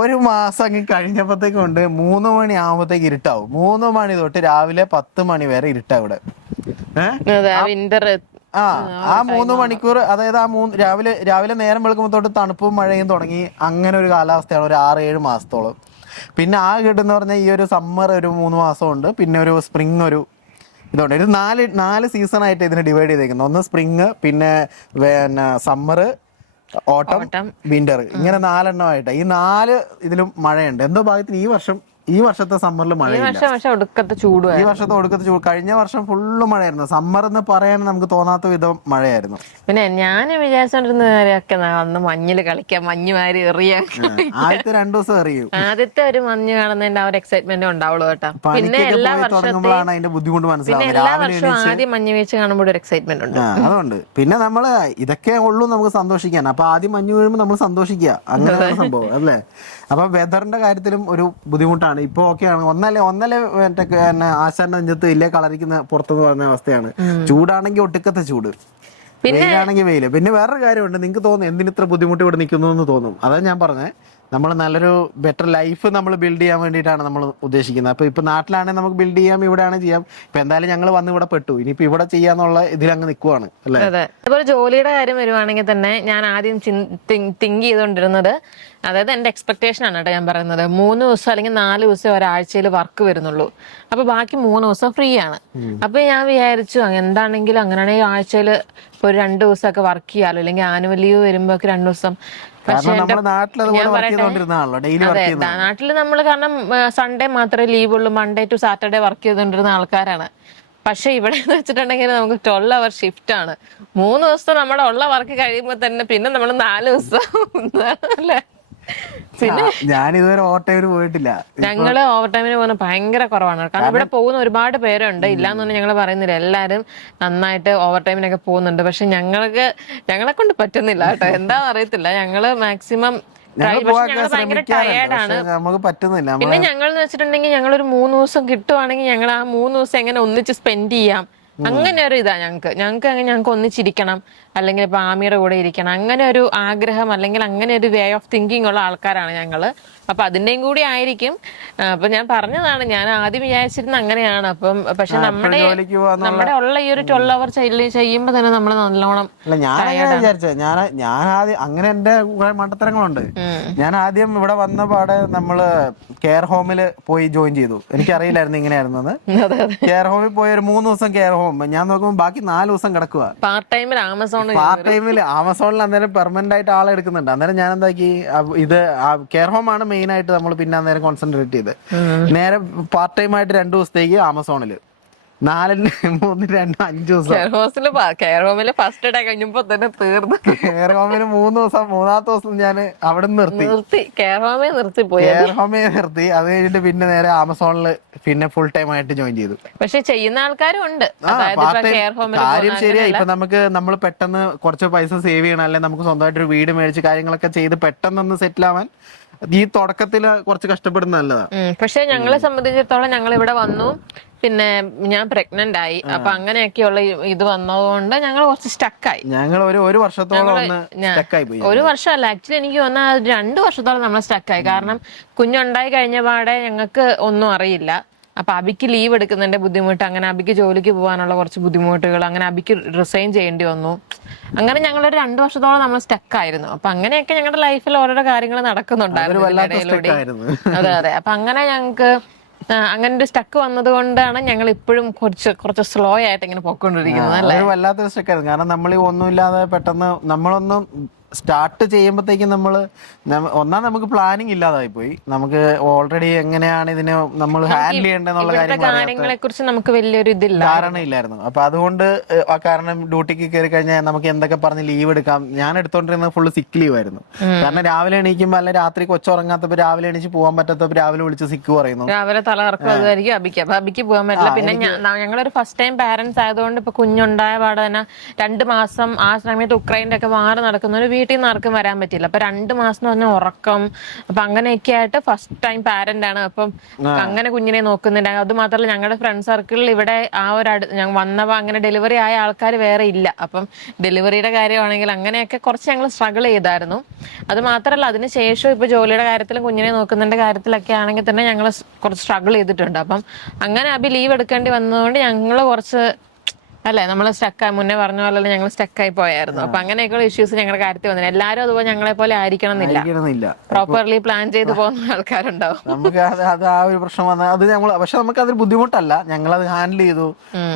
ഒരു മാസം അങ്ങ് കഴിഞ്ഞപ്പോഴത്തേക്കുണ്ട് 3 മണി ആകുമ്പോഴത്തേക്ക് ഇരുട്ടാവും. 3 മണി തൊട്ട് രാവിലെ 10 മണി വരെ ഇരുട്ടാ ഇവിടെ. വിന്റർ ആ 3 മണിക്കൂർ, അതായത് രാവിലെ നേരം വെളുക്കുമ്പോൾ തൊട്ട് തണുപ്പും മഴയും തുടങ്ങി. അങ്ങനെ ഒരു കാലാവസ്ഥയാണ് ഒരു 6-7 മാസത്തോളം. പിന്നെ ആ കിട്ടുന്ന പറഞ്ഞാൽ ഈ ഒരു സമ്മർ ഒരു 3 മാസമുണ്ട്, പിന്നെ ഒരു സ്പ്രിങ് ഒരു ഇതുണ്ട്. ഇത് 4 സീസൺ ആയിട്ട് ഇതിനെ ഡിവൈഡ് ചെയ്തേക്കുന്നത്. ഒന്ന് സ്പ്രിങ്, പിന്നെ സമ്മർ, ഓട്ടം, വിന്റർ, ഇങ്ങനെ 4 എണ്ണമായിട്ട്. ഈ 4 ഇതിലും മഴയുണ്ട്. എന്തോ ഭാഗത്തിന് ഈ വർഷത്തെ സമ്മറിൽ മഴയില്ല. ഈ വർഷത്തെ ഒടുക്കത്തെ ചൂട്. കഴിഞ്ഞ വർഷം ഫുള്ള് മഴയായിരുന്നു. സമ്മർ എന്ന് പറയാൻ നമുക്ക് തോന്നാത്ത വിധം മഴയായിരുന്നു. പിന്നെ ഞാൻ വിചാരിച്ചോണ്ടിരുന്നവരൊക്കെ അന്ന് മഞ്ഞില് കളിക്കാം, മഞ്ഞ് വാരി എറിയാം. ആദ്യത്തെ 2 ദിവസം എറിയും. ആദ്യത്തെ ഒരു മഞ്ഞ് കാണുന്നതിന്റെ ആ ഒരു എക്സൈറ്റ്മെന്റ് ഉണ്ടാവുള്ളൂ കേട്ടോ. പിന്നെ എല്ലാ വർഷവും അതിന്റെ ബുദ്ധിമുട്ട് മനസ്സിലാവും. എല്ലാ വർഷവും ആദ്യം മഞ്ഞ് വീഴ്ച കാണുമ്പോൾ ഒരു എക്സൈറ്റ്മെന്റ് ഉണ്ട്. അതുകൊണ്ട് പിന്നെ നമ്മള് ഇതൊക്കെ ഉള്ളൂ നമുക്ക് സന്തോഷിക്കാൻ. അപ്പൊ ആദ്യം മഞ്ഞ് വീഴുമ്പോൾ നമ്മൾ സന്തോഷിക്കുക, അങ്ങനെ സംഭവം അല്ലേ. അപ്പൊ വെതറിന്റെ കാര്യത്തിലും ഒരു ബുദ്ധിമുട്ടാണ്. ഇപ്പൊ ഓക്കെയാണ്. ഒന്നല്ലേ ആശാന്റെ നെഞ്ചത്ത് ഇല്ലേ കളറിക്കുന്ന പുറത്തെന്ന് പറയുന്ന അവസ്ഥയാണ്. ചൂടാണെങ്കിൽ ഒട്ടുക്കത്തെ ചൂട്, വെയിലാണെങ്കിൽ വെയില്. പിന്നെ വേറൊരു കാര്യമുണ്ട്, നിങ്ങൾക്ക് തോന്നും എന്തിനിത്ര ബുദ്ധിമുട്ട് ഇവിടെ നിൽക്കുന്നു എന്ന് തോന്നും. അതാണ് ഞാൻ പറഞ്ഞത്. നമ്മൾ നല്ലൊരു ബെറ്റർ ലൈഫ് നമ്മൾ ബിൽഡ് ചെയ്യാൻ വേണ്ടിയിട്ടാണ് നമ്മൾ ഉദ്ദേശിക്കുന്നത്. അപ്പൊ ഇപ്പൊ നാട്ടിലാണെങ്കിൽ നമുക്ക് ബിൽഡ് ചെയ്യാം, ഇവിടെയാണ് ചെയ്യാം. ഇപ്പൊ എന്തായാലും ഞങ്ങൾ വന്ന് ഇവിടെ പെട്ടു, ഇനിയിപ്പോ ഇവിടെ ചെയ്യാന്നുള്ള ഇതിലങ്ങ് നിൽക്കുവാണ് അല്ലേ. അതെ. അതുപോലെ ജോലിയുടെ കാര്യം വരുവാണെങ്കിൽ തന്നെ ഞാൻ ആദ്യം തിങ്ക് ചെയ്തുകൊണ്ടിരുന്നത്, അതായത് എന്റെ എക്സ്പെക്ടേഷൻ ആണ് കേട്ടോ ഞാൻ പറയുന്നത്, 3 ദിവസം അല്ലെങ്കിൽ 4 ദിവസം ഒരാഴ്ചയിൽ വർക്ക് വരുന്നുള്ളൂ. അപ്പൊ ബാക്കി 3 ദിവസം ഫ്രീ ആണ്. അപ്പൊ ഞാൻ വിചാരിച്ചു എന്താണെങ്കിലും അങ്ങനെയാണെങ്കിൽ ആഴ്ചയിൽ ഒരു 2 ദിവസമൊക്കെ വർക്ക് ചെയ്യാലോ, അല്ലെങ്കിൽ ആനുവൽ ലീവ് വരുമ്പോ 2 ദിവസം. പക്ഷെ ഞാൻ പറയട്ടെ, നാട്ടില് നമ്മള് കാരണം സൺഡേ മാത്രമേ ലീവ് ഉള്ളൂ, മൺഡേ ടു സാറ്റർഡേ വർക്ക് ചെയ്തുകൊണ്ടിരുന്ന ആൾക്കാരാണ്. പക്ഷെ ഇവിടെ എന്ന് വെച്ചിട്ടുണ്ടെങ്കിൽ നമുക്ക് 12 hour ഷിഫ്റ്റ് ആണ്. 3 ദിവസം നമ്മുടെ ഉള്ള വർക്ക് കഴിയുമ്പോ തന്നെ പിന്നെ നമ്മൾ 4 ദിവസം അല്ലേ. പിന്നെ ഞാൻ ഇതുവരെ ഓവർ ടൈമിന് പോയിട്ടില്ല. ഞങ്ങള് ഓവർ ടൈമിന് പോകുന്ന ഭയങ്കര കുറവാണ്. കാരണം ഇവിടെ പോകുന്ന ഒരുപാട് പേരുണ്ട്, ഇല്ലാന്നൊന്നും ഞങ്ങൾ പറയുന്നില്ല. എല്ലാരും നന്നായിട്ട് ഓവർ ടൈമിനൊക്കെ പോകുന്നുണ്ട്. പക്ഷെ ഞങ്ങളെ കൊണ്ട് പറ്റുന്നില്ല കേട്ടോ, എന്താന്ന് അറിയത്തില്ല. ഞങ്ങള് മാക്സിമം ഭയങ്കര ടയേർഡാണ്. പിന്നെ ഞങ്ങൾ എന്ന് വെച്ചിട്ടുണ്ടെങ്കിൽ ഞങ്ങളൊരു 3 ദിവസം കിട്ടുവാണെങ്കിൽ ഞങ്ങൾ ആ 3 ദിവസം എങ്ങനെ ഒന്നിച്ച് സ്പെൻഡ് ചെയ്യാം, അങ്ങനെ ഒരു ഇതാ ഞങ്ങൾക്ക് ഒന്നിച്ചിരിക്കണം, അല്ലെങ്കിൽ ഇപ്പൊ ആമിയുടെ കൂടെ ഇരിക്കണം, അങ്ങനെ ഒരു ആഗ്രഹം അല്ലെങ്കിൽ അങ്ങനെ ഒരു വേ ഓഫ് തിങ്കിങ് ഉള്ള ആൾക്കാരാണ് ഞങ്ങള്. അപ്പൊ അതിന്റെയും കൂടി ആയിരിക്കും. അപ്പൊ ഞാൻ പറഞ്ഞതാണ്, ഞാൻ ആദ്യം വിചാരിച്ചിരുന്ന അങ്ങനെയാണ്. അപ്പം പക്ഷെ നമ്മുടെ ഉള്ള ഈ ഒരു 12 hour ചെയ്യുമ്പോ തന്നെ നമ്മള് നല്ലോണം ഞാൻ ആദ്യം അങ്ങനെ എന്റെ കുറെ മണ്ടത്തരങ്ങളുണ്ട്. ഞാൻ ആദ്യം ഇവിടെ വന്ന പാടെ നമ്മള് കെയർ ഹോമില് പോയി ജോയിൻ ചെയ്തു. എനിക്കറിയില്ലായിരുന്നു ഇങ്ങനെയായിരുന്നത്. കെയർ ഹോമിൽ പോയി ഒരു 3 ദിവസം കെയർ ഹോം. ഞാൻ നോക്കുമ്പോൾ ബാക്കി 4 ദിവസം കിടക്കുക. പാർട്ട് ടൈമിൽ ആമസോണിൽ അന്നേരം പെർമനന്റ് ആയിട്ട് ആളെ എടുക്കുന്നുണ്ട്. അന്നേരം ഞാൻ എന്താക്കി, ഇത് കെയർ ഹോം ആണ് മെയിൻ ആയിട്ട് നമ്മൾ പിന്നെ അന്നേരം കോൺസെൻട്രേറ്റ് ചെയ്ത് നേരെ പാർട്ട് ടൈം ആയിട്ട് 2 ദിവസത്തേക്ക് ആമസോണിൽ 4, 3, 2, 5 ദിവസം. കെയർ ഹോമില് ഫസ്റ്റ് ഡേ കഴിഞ്ഞപ്പോ തന്നെ തീർന്നു. കെയർ ഹോമിൽ 3 ദിവസം, 3ാമത്തെ ദിവസം ഞാൻ അവിടെ നിർത്തി. കെയർ ഹോമേ നിർത്തിപ്പോയി. കെയർ ഹോമേ നിർത്തി. അത് കഴിഞ്ഞിട്ട് പിന്നെ നേരെ ആമസോണില് പിന്നെ ഫുൾ ടൈം ആയിട്ട് ജോയിൻ ചെയ്തു. പക്ഷെ ചെയ്യുന്ന ആൾക്കാരും ഉണ്ട്. കാര്യം ശരിയാ. ഇപ്പൊ നമ്മൾ പെട്ടെന്ന് കുറച്ച് പൈസ സേവ് ചെയ്യണം, അല്ലെങ്കിൽ നമുക്ക് സ്വന്തമായിട്ടൊരു വീട് മേടിച്ച് കാര്യങ്ങളൊക്കെ ചെയ്ത് പെട്ടെന്നൊന്ന് സെറ്റിൽ ആവാൻ ഈ തുടക്കത്തില് കുറച്ച് കഷ്ടപ്പെടുന്ന നല്ലതാണ്. പക്ഷെ ഞങ്ങളെ സംബന്ധിച്ചിടത്തോളം ഞങ്ങൾ ഇവിടെ വന്നു, പിന്നെ ഞാൻ പ്രഗ്നന്റ് ആയി. അപ്പൊ അങ്ങനെയൊക്കെയുള്ള ഇത് വന്നതുകൊണ്ട് ഞങ്ങൾ കുറച്ച് സ്റ്റക്കായി. ഞങ്ങൾ ഒരു വർഷത്തോളം സ്റ്റക്കായി പോയി. ഒരു വർഷമല്ല, ആക്ച്വലി എനിക്ക് തോന്നുന്നത് 2 വർഷത്തോളം നമ്മൾ സ്റ്റക്കായി. കാരണം കുഞ്ഞുണ്ടായി കഴിഞ്ഞ പാടെ ഞങ്ങൾക്ക് ഒന്നും അറിയില്ല. അപ്പൊ അബിക്ക് ലീവ് എടുക്കുന്നതിന്റെ ബുദ്ധിമുട്ട്, അങ്ങനെ അബിക്ക് ജോലിക്ക് പോകാനുള്ള കുറച്ച് ബുദ്ധിമുട്ടുകൾ, അങ്ങനെ അബിക്ക് റിസൈൻ ചെയ്യേണ്ടി വന്നു. അങ്ങനെ ഞങ്ങളൊരു 2 വർഷത്തോളം നമ്മൾ സ്റ്റക്കായിരുന്നു. അപ്പൊ അങ്ങനെയൊക്കെ ഞങ്ങളുടെ ലൈഫിൽ ഓരോരോ കാര്യങ്ങൾ നടക്കുന്നുണ്ടായിരുന്നു. അതെ. അപ്പൊ അങ്ങനെ ഞങ്ങൾക്ക് അങ്ങനെ ഒരു സ്റ്റക്ക് വന്നത് കൊണ്ടാണ് ഞങ്ങൾ ഇപ്പോഴും കുറച്ച് സ്ലോ ആയിട്ട് ഇങ്ങനെ പോയിക്കൊണ്ടിരിക്കുന്നത്. അല്ലേ, വല്ലാത്തൊരു സ്റ്റക്കായിരുന്നു. കാരണം നമ്മൾ ഒന്നുമില്ലാതെ പെട്ടെന്ന് നമ്മളൊന്നും സ്റ്റാർട്ട് ചെയ്യുമ്പോഴത്തേക്കും നമുക്ക് പ്ലാനിങ് ഇല്ലാതായി പോയി. നമുക്ക് ഓൾറെഡി എങ്ങനെയാണ് ഇതിനെ നമ്മൾ ഹാൻഡിൽ ചെയ്യേണ്ടതെന്നുള്ള കാര്യങ്ങളെ കുറിച്ച് നമുക്ക് വലിയൊരു ഇതില്ല, ധാരണ ഇല്ലായിരുന്നു. അപ്പൊ അതുകൊണ്ട് കാരണം ഡ്യൂട്ടിക്ക് കയറി കഴിഞ്ഞാൽ നമുക്ക് എന്തൊക്കെ പറഞ്ഞ് ലീവ് എടുക്കാം. ഞാൻ എടുത്തോണ്ടിരുന്നത് ഫുള്ള് സിക്ക് ലീവ് ആയിരുന്നു. കാരണം രാവിലെ എണീക്കുമ്പോൾ അല്ല രാത്രി കൊച്ചുറങ്ങാത്തപ്പോ രാവിലെ എണീച്ച് പോകാൻ പറ്റാത്തപ്പോ രാവിലെ വിളിച്ച് സിക്ക് പറയുന്നു. രാവിലെ തലകറക്കുമായിരിക്കും അബിക്ക്. അപ്പൊ അബിക്ക് പോകാൻ പറ്റില്ല. പിന്നെ ഞങ്ങളൊരു ഫസ്റ്റ് ടൈം പാരന്റ്സ് ആയതുകൊണ്ട് ഇപ്പൊ കുഞ്ഞുണ്ടായ പാടെ തന്നെ 2 മാസം ആ സമയത്ത് ഉക്രൈൻ്റെ ഒക്കെ മാറി നടക്കുന്ന ഒരു വീട്ടിൽ നിന്ന് ആർക്കും വരാൻ പറ്റില്ല. അപ്പൊ 2 മാസം എന്ന് പറഞ്ഞാൽ ഉറക്കം. അപ്പൊ അങ്ങനെയൊക്കെ ആയിട്ട് ഫസ്റ്റ് ടൈം പാരന്റ് ആണ്. അപ്പം അങ്ങനെ കുഞ്ഞിനെ നോക്കുന്നുണ്ട്. അത് മാത്രമല്ല ഞങ്ങളുടെ ഫ്രണ്ട് സർക്കിളിൽ ഇവിടെ ആ ഒരു വന്നപ്പോ അങ്ങനെ ഡെലിവറി ആയ ആൾക്കാർ വേറെ ഇല്ല. അപ്പം ഡെലിവറിയുടെ കാര്യമാണെങ്കിൽ അങ്ങനെയൊക്കെ കുറച്ച് ഞങ്ങൾ സ്ട്രഗിൾ ചെയ്തായിരുന്നു. അത് മാത്രമല്ല അതിനുശേഷം ഇപ്പൊ ജോലിയുടെ കാര്യത്തിലും കുഞ്ഞിനെ നോക്കുന്നതിന്റെ കാര്യത്തിലൊക്കെ ആണെങ്കിൽ തന്നെ ഞങ്ങൾ കുറച്ച് സ്ട്രഗിൾ ചെയ്തിട്ടുണ്ട്. അപ്പം അങ്ങനെ അബി ലീവ് എടുക്കേണ്ടി വന്നതുകൊണ്ട് ഞങ്ങൾ കുറച്ച് അല്ലെ നമ്മൾ സ്റ്റക്കായി, മുന്നേ പറഞ്ഞ പോലെ ഞങ്ങൾ സ്റ്റക്കായി പോയായിരുന്നു. അപ്പൊ അങ്ങനെയൊക്കെയുള്ള ഇഷ്യൂസ് ഞങ്ങളുടെ കാര്യത്തിൽ വന്നില്ല. എല്ലാരും അതുപോലെ ഞങ്ങളെ പോലെ ആയിരിക്കണം എന്നില്ല. പ്രോപ്പർലി പ്ലാൻ ചെയ്ത് പോകുന്ന ആൾക്കാരുണ്ടാവും. നമുക്ക് അത് ആ ഒരു പ്രശ്നം വന്നാൽ അത് പക്ഷെ നമുക്ക് അതൊരു ബുദ്ധിമുട്ടല്ല. ഞങ്ങളത് ഹാൻഡിൽ ചെയ്തു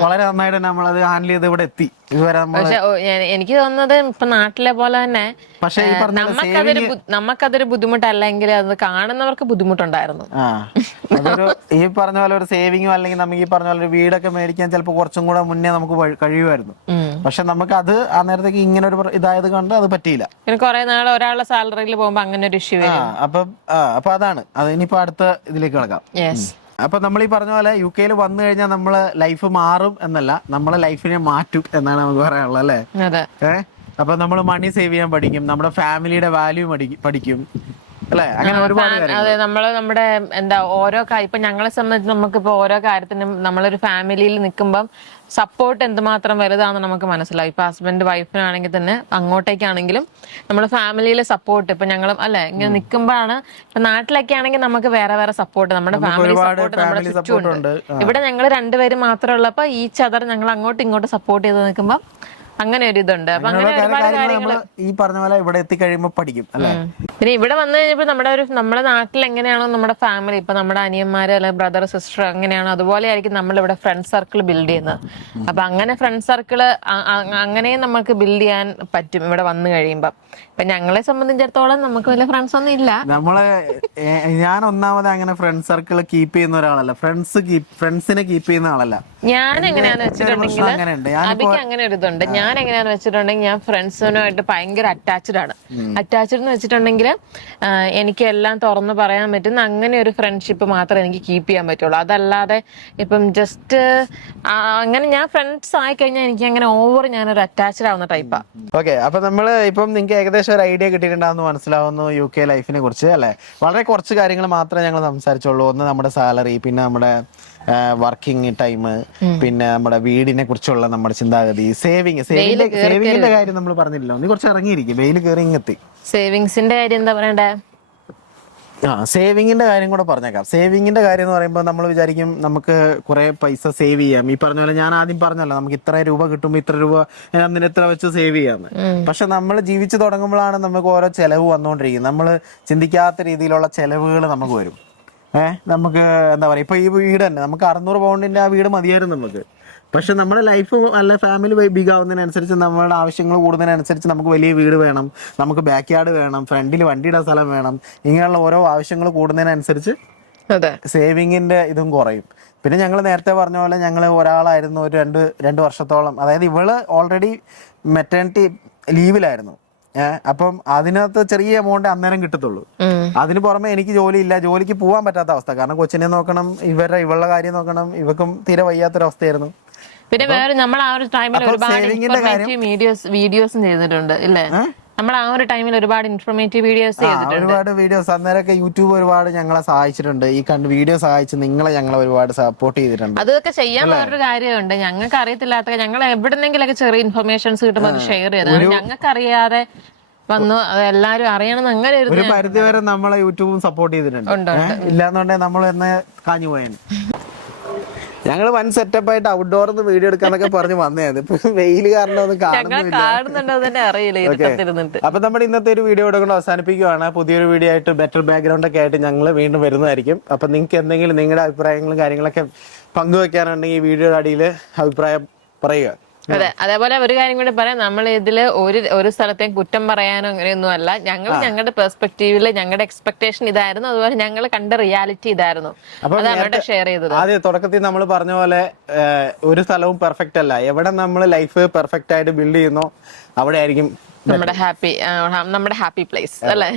വളരെ നന്നായിട്ട്. നമ്മളത് ഹാൻഡിൽ ചെയ്ത് ഇവിടെ എത്തി ഇതുവരെ. പക്ഷെ എനിക്ക് തോന്നുന്നത് ഇപ്പൊ നാട്ടിലെ പോലെ തന്നെ പക്ഷെ നമുക്കതൊരു ബുദ്ധിമുട്ടല്ലെങ്കിൽ അത് കാണുന്നവർക്ക് ബുദ്ധിമുട്ടുണ്ടായിരുന്നു. ഈ പറഞ്ഞ പോലെ ഒരു സേവിങ്ങോ അല്ലെങ്കിൽ നമുക്ക് ഈ പറഞ്ഞ പോലെ ഒരു വീടൊക്കെ മേടിക്കാൻ ചിലപ്പോൾ കുറച്ചും കൂടെ മുന്നേ നമുക്ക് കഴിയുമായിരുന്നു. പക്ഷെ നമുക്ക് അത് ആ നേരത്തേക്ക് ഇങ്ങനെ ഒരു ഇതായത് കൊണ്ട് അത് പറ്റിയില്ല. പിന്നെ കുറെ നാൾ ഒരാളുടെ സാലറിയിൽ പോകുമ്പോ അങ്ങനെ ഒരു ഇഷ്യൂ വരും. അപ്പൊ അതാണ് അത്. ഇനിയിപ്പോ അടുത്ത ഇതിലേക്ക് കിടക്കാം. അപ്പൊ നമ്മൾ ഈ പറഞ്ഞ പോലെ UK വന്നു കഴിഞ്ഞാൽ നമ്മള് ലൈഫ് മാറും എന്നല്ല, നമ്മളെ ലൈഫിനെ മാറ്റും എന്നാണ് നമുക്ക് പറയാനുള്ളത്, അല്ലേ? അപ്പൊ നമ്മൾ മണി സേവ് ചെയ്യാൻ പഠിക്കും, നമ്മുടെ ഫാമിലിയുടെ വാല്യൂ പഠിക്കും, അല്ലെ? അങ്ങനെ ഒരുപാട് കാര്യങ്ങൾ. അതെ, നമ്മുടെ ഓരോ ഇപ്പൊ ഞങ്ങളെ സംബന്ധിച്ച് നമുക്കിപ്പോ ഓരോ കാര്യത്തിനും നമ്മളൊരു ഫാമിലിയിൽ നിൽക്കുമ്പം സപ്പോർട്ട് എന്തുമാത്രം വലുതാണെന്ന് നമുക്ക് മനസ്സിലാവും. ഇപ്പൊ ഹസ്ബൻഡ് വൈഫിനാണെങ്കിൽ തന്നെ അങ്ങോട്ടേക്കാണെങ്കിലും നമ്മുടെ ഫാമിലിയിലെ സപ്പോർട്ട് ഇപ്പൊ ഞങ്ങളും അല്ലെ ഇങ്ങനെ നിൽക്കുമ്പോഴാണ്. ഇപ്പൊ നാട്ടിലൊക്കെ ആണെങ്കിൽ നമുക്ക് വേറെ സപ്പോർട്ട്, നമ്മുടെ ഫാമിലി സപ്പോർട്ട് നമ്മുടെ ചുറ്റുമുണ്ട്. ഇവിടെ ഞങ്ങൾ 2 പേര് മാത്രമേ ഉള്ളപ്പോ ഈ ചതർ ഞങ്ങൾ അങ്ങോട്ടും ഇങ്ങോട്ടും സപ്പോർട്ട് ചെയ്ത് നിൽക്കുമ്പോ അങ്ങനെ ഒരു ഇതുണ്ട്. അപ്പൊ അങ്ങനെ ഒരുപാട് കാര്യങ്ങൾ ഈ പറഞ്ഞ പോലെ ഇവിടെ എത്തിക്കഴിയുമ്പോ പഠിക്കും, അല്ലെ? പിന്നെ ഇവിടെ വന്നു കഴിഞ്ഞപ്പോ നമ്മുടെ നാട്ടിൽ എങ്ങനെയാണോ നമ്മുടെ ഫാമിലി, ഇപ്പൊ നമ്മുടെ അനിയന്മാര് അല്ലെങ്കിൽ ബ്രദർ സിസ്റ്റർ എങ്ങനെയാണോ അതുപോലെ ആയിരിക്കും നമ്മളിവിടെ ഫ്രണ്ട് സർക്കിൾ ബിൽഡ് ചെയ്യുന്നത്. അപ്പൊ അങ്ങനെ ഫ്രണ്ട് സർക്കിള് അങ്ങനെയും നമുക്ക് ബിൽഡ് ചെയ്യാൻ പറ്റും ഇവിടെ വന്നു കഴിയുമ്പോ. ഇപ്പൊ ഞങ്ങളെ സംബന്ധിച്ചിടത്തോളം നമുക്ക് വലിയ ഫ്രണ്ട്സ് ഒന്നും ഇല്ല. ഞാൻ ഒന്നാമത് അങ്ങനെ ഫ്രണ്ട് സർക്കിൾ കീപ്പ് ചെയ്യുന്ന ഒരാളല്ല, ഫ്രണ്ട്സിനെ കീപ്പ് ചെയ്യുന്ന ആളല്ല. ഞാൻ എങ്ങനെയാന്ന് വെച്ചിട്ടുണ്ടെങ്കിൽ അബിക്ക് അങ്ങനെ ഒരു ഇതുണ്ട്. ഞാൻ എങ്ങനെയാന്ന് വെച്ചിട്ടുണ്ടെങ്കിൽ ഞാൻ ഫ്രണ്ട്സിനുമായിട്ട് ഭയങ്കര അറ്റാച്ച്ഡ് ആണ്. അറ്റാച്ച്ഡ് എന്ന് വെച്ചിട്ടുണ്ടെങ്കിൽ എനിക്ക് എല്ലാം തുറന്നു പറയാൻ പറ്റുന്ന അങ്ങനെ ഒരു ഫ്രണ്ട്ഷിപ്പ് മാത്രമേ എനിക്ക് കീപ്പ് ചെയ്യാൻ പറ്റുള്ളൂ. അതല്ലാതെ ഇപ്പം ജസ്റ്റ് അങ്ങനെ ഞാൻ ഫ്രണ്ട്സ് ആയി കഴിഞ്ഞാൽ എനിക്ക് അങ്ങനെ ഞാനൊരു അറ്റാച്ച്ഡ് ആവുന്ന ടൈപ്പാ. ഓക്കെ, അപ്പൊ നമ്മള് ഇപ്പം നിങ്ങൾക്ക് ഏകദേശം ഒരു ഐഡിയ കിട്ടിയിട്ടുണ്ടാവുന്ന മനസ്സിലാവുന്നു UK ലൈഫിനെ കുറിച്ച്, അല്ലെ? വളരെ കുറച്ച് കാര്യങ്ങൾ മാത്രമേ ഞങ്ങൾ സംസാരിച്ചുള്ളൂ. ഒന്ന് നമ്മുടെ സാലറി, പിന്നെ നമ്മുടെ വർക്കിംഗ് ടൈം, പിന്നെ നമ്മുടെ വീടിനെ കുറിച്ചുള്ള നമ്മുടെ ചിന്താഗതി, സേവിങ്ങിന്റെ കാര്യം നമ്മൾ പറഞ്ഞില്ലല്ലോ. നീ കുറച്ച് ഇറങ്ങിയിരിക്കും, വെയിൽ കയറി ഇങ്ങെത്തി. സേവിങ്സിന്റെ കാര്യം എന്താ പറയണ്ടേ? സേവിങ്ങിന്റെ കാര്യം കൂടെ പറഞ്ഞേക്കാം. സേവിങ്ങിന്റെ കാര്യം എന്ന് പറയുമ്പോൾ നമ്മൾ വിചാരിക്കും നമുക്ക് കുറെ പൈസ സേവ് ചെയ്യാം. ഈ പറഞ്ഞ പോലെ ഞാൻ ആദ്യം പറഞ്ഞല്ലോ, നമുക്ക് ഇത്ര രൂപ കിട്ടുമ്പോൾ ഇത്ര രൂപ അതിന് എത്ര വെച്ച് സേവ് ചെയ്യാന്ന്. പക്ഷെ നമ്മൾ ജീവിച്ചു തുടങ്ങുമ്പോഴാണ് നമുക്ക് ഓരോ ചെലവ് വന്നുകൊണ്ടിരിക്കുന്നത്. നമ്മൾ ചിന്തിക്കാത്ത രീതിയിലുള്ള ചെലവുകൾ നമുക്ക് വരും. നമുക്ക് എന്താ പറയാ, ഇപ്പൊ ഈ വീട് തന്നെ നമുക്ക് 600 പൗണ്ടിന്റെ ആ വീട് മതിയായിരുന്നു നമുക്ക്. പക്ഷെ നമ്മുടെ ലൈഫ് അല്ല ഫാമിലി ബിഗ് ആവുന്നതിനനുസരിച്ച് നമ്മളുടെ ആവശ്യങ്ങൾ കൂടുന്നതിനനുസരിച്ച് നമുക്ക് വലിയ വീട് വേണം, നമുക്ക് ബാക്ക് യാർഡ് വേണം, ഫ്രണ്ടിൽ വണ്ടിയുടെ സ്ഥലം വേണം. ഇങ്ങനെയുള്ള ഓരോ ആവശ്യങ്ങൾ കൂടുന്നതിനനുസരിച്ച് സേവിങ്ങിന്റെ ഇതും കുറയും. പിന്നെ ഞങ്ങൾ നേരത്തെ പറഞ്ഞ പോലെ ഞങ്ങൾ ഒരാളായിരുന്നു ഒരു രണ്ട് വർഷത്തോളം, അതായത് ഇവള് ഓൾറെഡി മെറ്റേണിറ്റി ലീവിലായിരുന്നു. അപ്പം അതിനകത്ത് ചെറിയ എമൗണ്ട് അന്നേരം കിട്ടത്തുള്ളൂ. അതിന് പുറമെ എനിക്ക് ജോലിയില്ല, ജോലിക്ക് പോകാൻ പറ്റാത്ത അവസ്ഥ. കാരണം കൊച്ചിനെ നോക്കണം, ഇവളുടെ കാര്യം നോക്കണം, ഇവക്കും തീരെ വയ്യാത്തൊരവസ്ഥയായിരുന്നു. പിന്നെ വേറെ നമ്മൾ ആ ഒരു ടൈമിൽ ഒരുപാട് വീഡിയോസും ചെയ്തിട്ടുണ്ട് ഇല്ലേ? നമ്മൾ ആ ഒരു ടൈമിൽ ഒരുപാട് ഇൻഫോർമേറ്റീവ് വീഡിയോസ് ചെയ്തിട്ടുണ്ട്. ഒരുപാട് വീഡിയോസ് അന്നേരമൊക്കെ യൂട്യൂബ് ഒരുപാട് ഞങ്ങളെ സഹായിച്ചിട്ടുണ്ട്. ഈ വീഡിയോ സഹായിച്ച് ഞങ്ങളെ ഒരുപാട് സപ്പോർട്ട് ചെയ്തിട്ടുണ്ട്. അതൊക്കെ ചെയ്യാൻ വേറൊരു കാര്യമുണ്ട്. ഞങ്ങൾക്ക് അറിയത്തില്ലാത്ത ഞങ്ങൾ എവിടെന്നെങ്കിലൊക്കെ ചെറിയ ഇൻഫർമേഷൻസ് കിട്ടുമ്പോൾ അത് ഷെയർ ചെയ്തത് ഞങ്ങൾക്ക് അറിയാതെ വന്നു. അത് എല്ലാരും അറിയണം. അങ്ങനെ ഒരു പരിധി വരെ നമ്മളെ യൂട്യൂബും സപ്പോർട്ട് ചെയ്തിട്ടുണ്ട്. ഇല്ലാന്നുണ്ടെങ്കിൽ നമ്മൾ എന്നെ കാഞ്ഞു പോയേനെ. ഞങ്ങള് വൻ സെറ്റപ്പ് ആയിട്ട് ഔട്ട്ഡോർന്ന് വീഡിയോ എടുക്കാന്നൊക്കെ പറഞ്ഞ് വന്നതാണ്. ഇപ്പൊ വെയിൽ കാരണം ഒന്നും കാണുന്നില്ല. അപ്പൊ നമ്മുടെ ഇന്നത്തെ ഒരു വീഡിയോ ഇവിടെ കൊണ്ട് അവസാനിപ്പിക്കുകയാണ്. പുതിയൊരു വീഡിയോ ആയിട്ട് ബെറ്റർ ബാക്ക്ഗ്രൗണ്ട് ഒക്കെ ആയിട്ട് ഞങ്ങൾ വീണ്ടും വരുന്നതായിരിക്കും. അപ്പൊ നിങ്ങൾക്ക് എന്തെങ്കിലും നിങ്ങളുടെ അഭിപ്രായങ്ങളും കാര്യങ്ങളൊക്കെ പങ്കുവെക്കാനുണ്ടെങ്കിൽ ഈ വീഡിയോയുടെ അടിയിൽ അഭിപ്രായം പറയുക. അതെ, അതേപോലെ ഒരു കാര്യം കൂടി പറയാം, നമ്മൾ ഇതില് ഒരു സ്ഥലത്തെയും കുറ്റം പറയാനോ അങ്ങനെയൊന്നും അല്ല. ഞങ്ങൾ ഞങ്ങളുടെ പെർസ്പെക്റ്റീവില് ഞങ്ങളുടെ എക്സ്പെക്ടേഷൻ ഇതായിരുന്നു, അതുപോലെ ഞങ്ങൾ കണ്ട റിയാലിറ്റി ഇതായിരുന്നു, അതാണ് അവിടെ ഷെയർ ചെയ്തത്. ആദ്യം തുടക്കത്തിൽ നമ്മൾ പറഞ്ഞ പോലെ ഒരു സ്ഥലവും പെർഫെക്റ്റ് അല്ല. എവിടെ നമ്മൾ ലൈഫ് പെർഫെക്റ്റ് ആയിട്ട് ബിൽഡ് ചെയ്യുന്നോ അവിടെ ആയിരിക്കും നമ്മുടെ ഹാപ്പി പ്ലേസ് അല്ലേ.